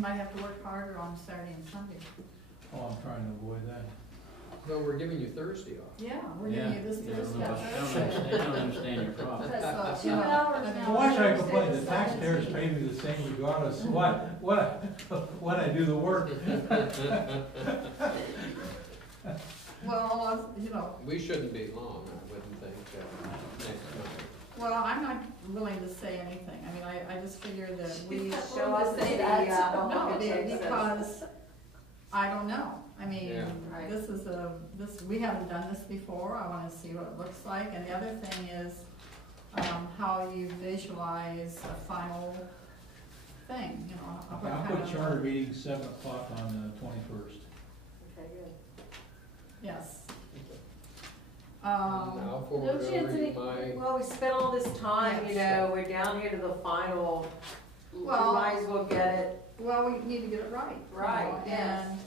might have to work harder on Saturday and Sunday. Oh, I'm trying to avoid that. No, we're giving you Thursday off. Yeah, we're giving you this Thursday. I don't understand your problem. That's, 2 hours now. Why should I complain? Thursday The the taxpayers 17th. pay me the same regardless of when I do the work. Well, you know, We shouldn't be long, I wouldn't think, next month. well, I'm not willing to say anything. I mean, I just figure that we. Show us the, how long No, it takes us. because I don't know. I mean, Yeah. Right. we haven't done this before. I wanna see what it looks like. And the other thing is, how you visualize a final thing, you know. what I'll kind put of- charter meeting 7 o'clock on the 21st. Okay, good. Yes. I'll forward No chance over any- my, Well, we spent all this time, you Yes. know, we're down here to the final. We Well- might as well get it. Well, we need to get it right. you Right, know, yes. And,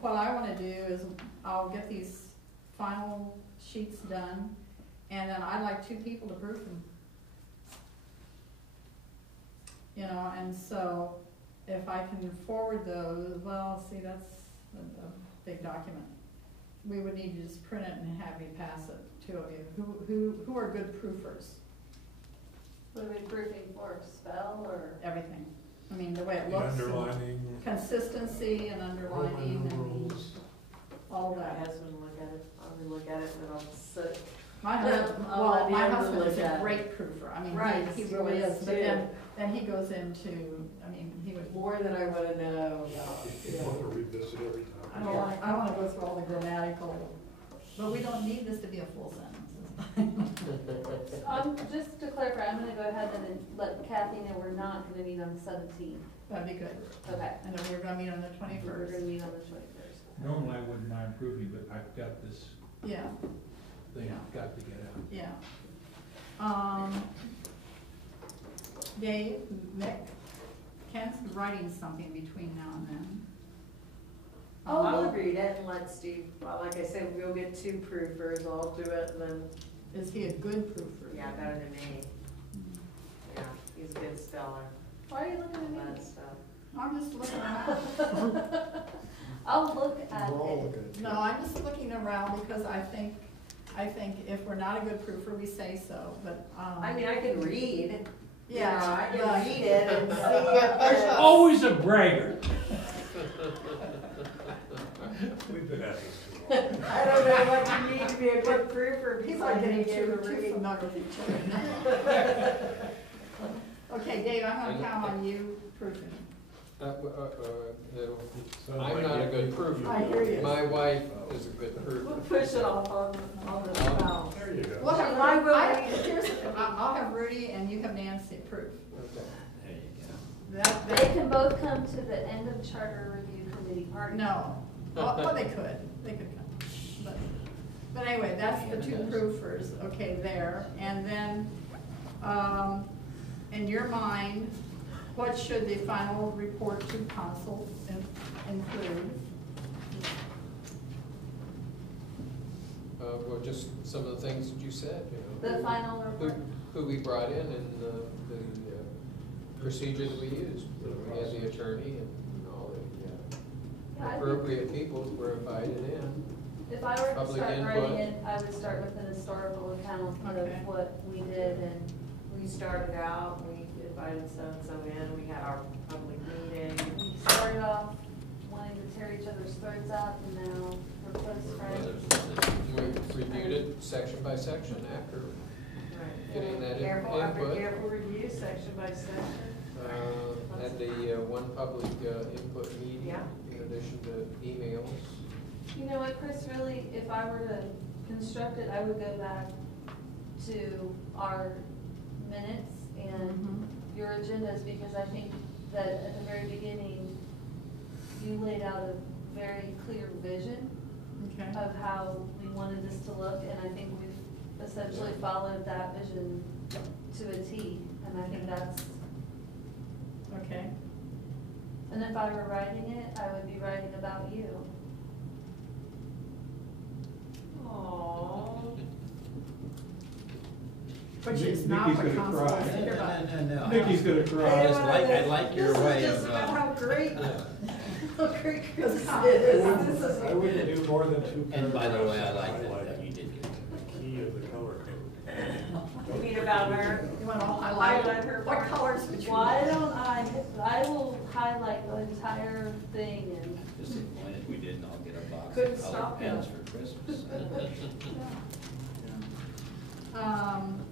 what I wanna do is I'll get these final sheets done, and then I'd like 2 people to proof them. You know, and so if I can forward those, well, see, that's a big document. We would need to just print it and have me pass it, 2 of you. Who are good proofers? What are we proofing for, spell or? Everything. I mean, the way it The looks. and underlining, consistency and underlining Roman and numerals. all My that. husband will look at it, I'll look at it and then I'll sit. My husband, I'll well, let my him husband is look at a it. great proofer. I mean, Right, he he really is is, but too. then he goes into, I mean, he would, More than I wanna know about, You want to revisit every I time. don't wanna go through all the grammatical, but we don't need this to be a full sentence. Just to clarify, I'm gonna go ahead and let Kathy know we're not gonna meet on the 17th. That'd be good. Okay. And then we're gonna meet on the We're 21st. gonna meet on the 21st. Normally I wouldn't mind proving, but I've got this Yeah, thing I've got to get out. yeah. Dave, Nick, Ken's writing something between now and then. I'll read it and let Steve, well, like I said, we'll get 2 proofers, I'll do it and then, Is he a good proofer? yeah, better than me. Yeah, he's a good speller, Why are you looking all at that me? stuff. I'm just looking around. I'll look at We're all it. looking at you. No, I'm just looking around because I think if we're not a good proofer, we say so, but, I mean, I can read, yeah. I can but- read it and see if there's. Always a bragger. We've been at this too long. I don't know what you need to be a good proofer People besides are getting being able too to read. familiar with each other. Okay, Dave, I'm gonna count on you proofing. it'll- Sounds I'm like not a you- good proofer. I hear you. My wife is a good We'll proofer. push it off on the spouse. There you go. We'll have, Why will I'll have Rudy and you have Nancy proof. Okay. There you go. They can both come to the end of charter review committee party. No, well, they could come, but anyway, that's the 2 proofers, okay, there, and then, in your mind, what should the final report to council include? Well, just some of the things that you said, you know. The final report. Who we brought in and the procedure that we used. We had the attorney and all the Yeah, I think appropriate people were invited in. if I were to Public start input. writing it, I would start with an historical account Okay. of what we did and We started out, we invited so-and-so in, we had our public meeting. we started off wanting to tear each other's throats out and now we're close friends. We reviewed it section by section after Right. getting that Careful, have a input. careful review section by section. Had the one public input meeting Yeah. in addition to emails. You know what, Chris, really, if I were to construct it, I would go back to our minutes and your agendas, because I think that at the very beginning, you laid out a very clear vision Okay, of how we wanted this to look, and I think we've essentially followed that vision to a T, and I think that's, okay, and if I were writing it, I would be writing about you. Aww. Which is not Nikki's what gonna council cry. wants to hear about. No. Nikki's gonna cry. I like your way This is of, just about how great, Yeah. how great Chris is. I This is. I wouldn't do more than 2 paragraphs. and by the way, I like highlighting that you did get the key of the color code. You mean about her? You want to Highlight highlight her what part. colors would you? Why don't I will highlight the entire thing and, disappointed we didn't all get a box Couldn't of colored stop you. pens for Christmas.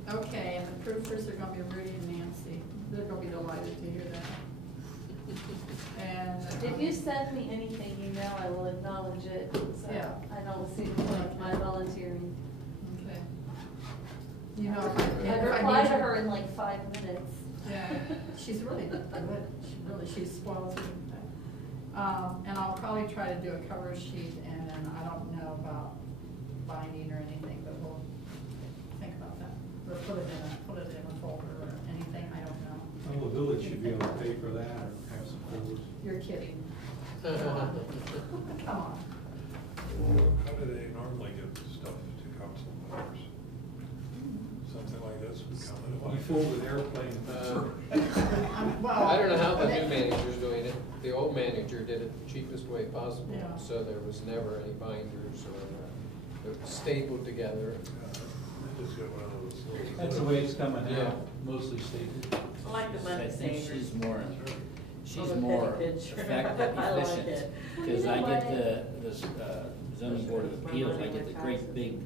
Okay, and the proofers are gonna be Rudy and Nancy. They're gonna be delighted to hear that. And. if you send me anything, you know I will acknowledge it, so Yeah. I don't see the point in my volunteering. Okay. You know. I reply to her in like 5 minutes. Yeah, she's really good. She spoils me. And I'll probably try to do a cover sheet, and then I don't know about binding or anything, but we'll think about that. Or put it in a folder or anything, I don't know. Well, the village should be able to pay for that or have some folders. You're kidding. Come on. Come on. How do they normally get stuff to council members? Something like this would come in. You fold an airplane. Well. I don't know how the new manager's doing it. The old manager did it the cheapest way possible, Yeah. so there was never any binders or, it was stapled together. I just got one of those little. That's the way it's coming Yeah. out, mostly stated. I like the money I think saver. she's more, On she's the more penny pincher. effective, I like efficient. it. Because I get the zoning board of appeals, I get the great big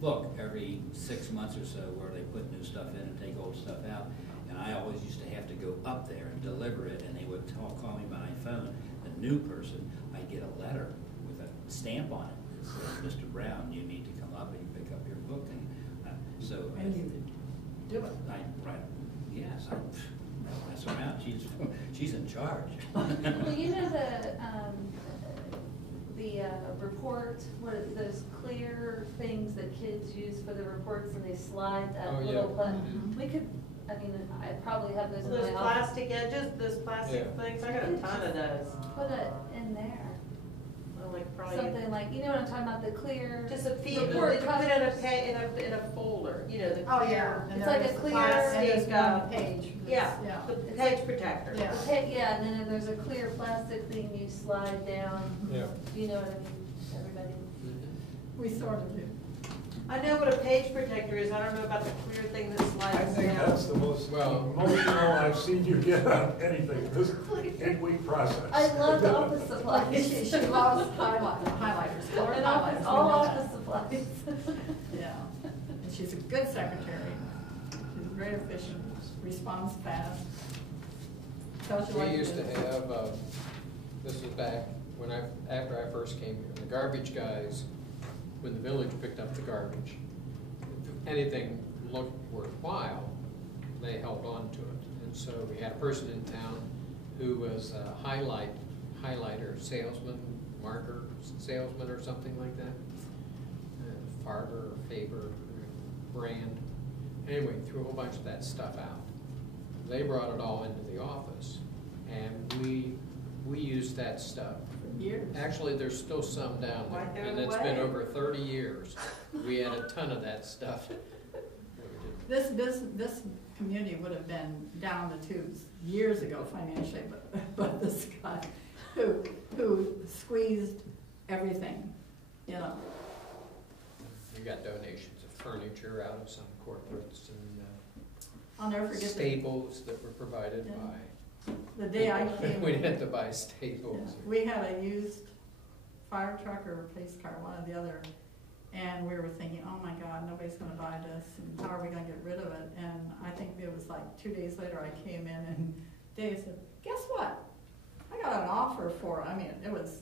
book every 6 months or so where they put new stuff in and take old stuff out. And I always used to have to go up there and deliver it, and they would call me by phone. The new person, I'd get a letter with a stamp on it that says, Mr. Brown, you need to come up and pick up your book. And so. And you do it. Yes, I don't mess around, she's in charge. Well, you know the report, what are those clear things that kids use for the reports and they slide that Oh, yeah. little button? Mhm. We could, I mean, I probably have those in Those my office. plastic edges, those plastic Yeah. things, I got a ton of those. Put it in there, I like probably. something like, you know what I'm talking about, the clear. Just a few, report they put it in a covers. in a folder, you know, the Oh, clear. yeah. And It's like there's a clear- and there's plastic, one page. Yeah, that's- the page protector. Yeah. Yeah, and then there's a clear plastic thing you slide down, Yeah. you know what I mean, everybody. We sort of do. I know what a page protector is, I don't know about the clear thing that I slides think down. that's the most Well- emotional I've seen you get on anything, this 8-week process. I love office supplies. She loves highlighters, colored And highlighters. we all know office that. supplies. Yeah, and she's a good secretary. She's very efficient, responds fast. Tells you what We to used to do. have, this was back when after I first came here, the garbage guys, when the village picked up the garbage, if anything looked worthwhile, they held on to it. And so we had a person in town who was a highlighter salesman, marker salesman or something like that. Farber or Faber brand. Anyway, threw a whole bunch of that stuff out. They brought it all into the office, and we used that stuff. For years. Actually, there's still some down Why there, throw and it it's been away? over 30 years. We had a ton of that stuff. This community would have been down the tubes years ago financially, but this guy who squeezed everything, you know. We got donations of furniture out of some corporates and I'll never forget the, staples that were provided Yeah. by. the day I came. We'd have to buy Yeah, staples. we had a used fire truck or police car, one or the other, and we were thinking, oh my God, nobody's gonna buy this, and how are we gonna get rid of it? And I think it was like 2 days later, I came in and Dave said, guess what? I got an offer for, I mean, it was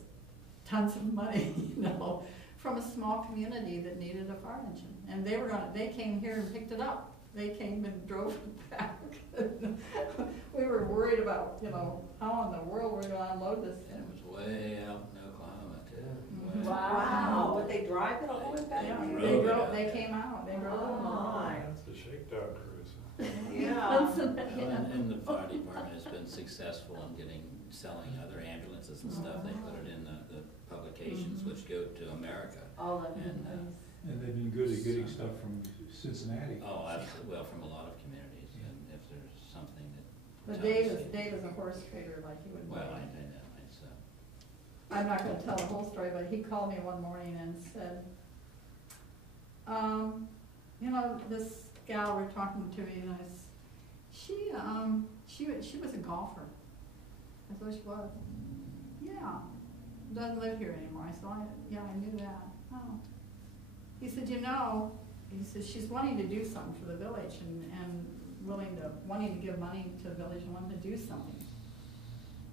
tons of money, you know, from a small community that needed a fire engine. And they came here and picked it up. They came and drove it back. We were worried about, you know, how in the world we're gonna unload this And thing. it was way out in Oklahoma too. Mhm. Way- Wow, would they drive it all the way back? Yeah, Drove they it drove, out they there. came out, they drove Oh it. my. That's the shakedown cruise. Yeah. And the fire department has been successful in selling other ambulances and stuff. They put it in the publications Mhm. which go to America. All of them. And And they've been good at getting stuff from Cincinnati. Oh, absolutely, well, from a lot of communities, and if there's something that. But tells Dave is a horse trader like you would. Well, I know, it's, I'm not gonna tell the whole story, but he called me one morning and said, you know, this gal we're talking to me, and I s she was a golfer. I thought she was. Yeah, doesn't live here anymore. I said, yeah, I knew that. Oh. He said, you know, he said, she's wanting to do something for the village and wanting to give money to the village and wanting to do something.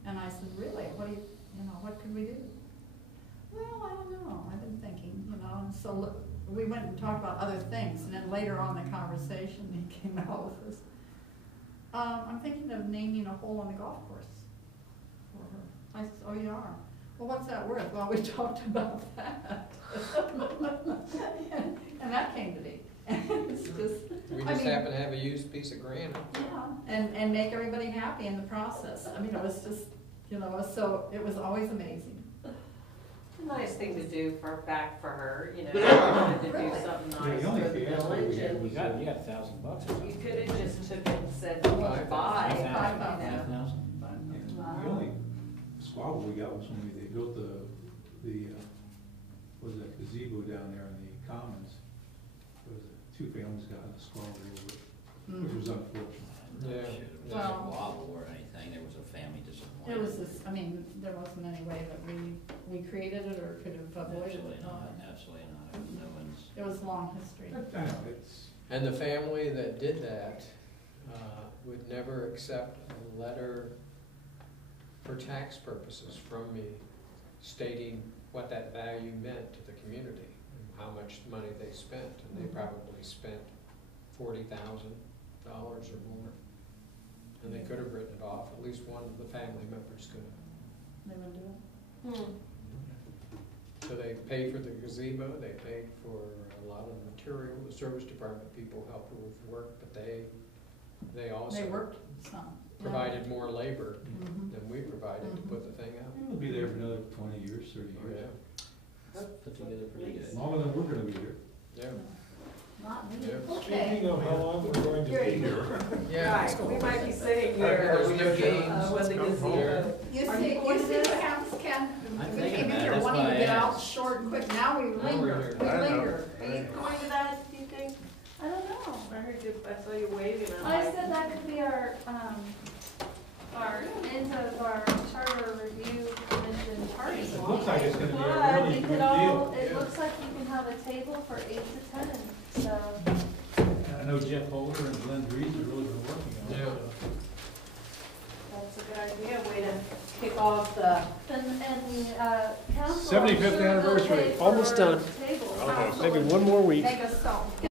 And I said, really, what do what could we do? Well, I don't know, I've been thinking, and so look, we went and talked about other things, and then later on in the conversation, he came out with this. I'm thinking of naming a hole on the golf course for her. I said, oh, you are? Well, what's that worth? Well, we talked about that. and that came to me. It's just, We just happen to have a used piece of granite. yeah, and make everybody happy in the process. I mean, it was just, so it was always amazing. A nice thing to do back for her, if you wanted to do Really? something Yeah, nice the only for the fiasco we village. had And was, you got $1,000. you could have just took it and said, buy, the only squabble we got was when they built the was that gazebo down there in the commons. There was two families got in a squabble over it, which was unfortunate. Yeah. It wasn't a Well- wobble or anything, there was a family disappointment. It was this, there wasn't any way that we created it or could have avoided it. Absolutely not, it was no one's. It was long history. I know, it's, And the family that did that would never accept a letter for tax purposes from me stating what that value meant to the community and how much money they spent. And they probably spent $40,000 or more. And they could have written it off, at least one of the family members could have. They wouldn't do it. So they paid for the gazebo, they paid for a lot of the material, the service department people helped with work, but they also They worked some. provided more labor Mhm. than we provided to put the thing out. it'll be there for another 20 years, 30 Oh, years. yeah, Put together pretty good. Longer than we're gonna be here. yeah. Not me. Yeah. Okay. Speaking of how long we're going to be here, Yeah. Right, we might be sitting here There's no games. when the Come gazebo. You Are see, you you going see to what this? happens, Ken? I'm We thinking came in about it, here that's wanting why to I get out asked. short and quick. Now we we're linger. here. We I know. linger. Are you going to that, do you think? I don't know. I heard you, I saw you waving. I'm I like, said that could be our end of our charter review commission party. It looks like it's gonna be a But really we good could all, deal. it looks like you can have a table for 8 to 10, so. I know Jeff Holder and Glenn Reed have really been working on it. Yeah. That's a good idea, way to kick off the. And council. 75th I'm sure they'll anniversary, pay for almost done. tables. maybe one more week. Make us so.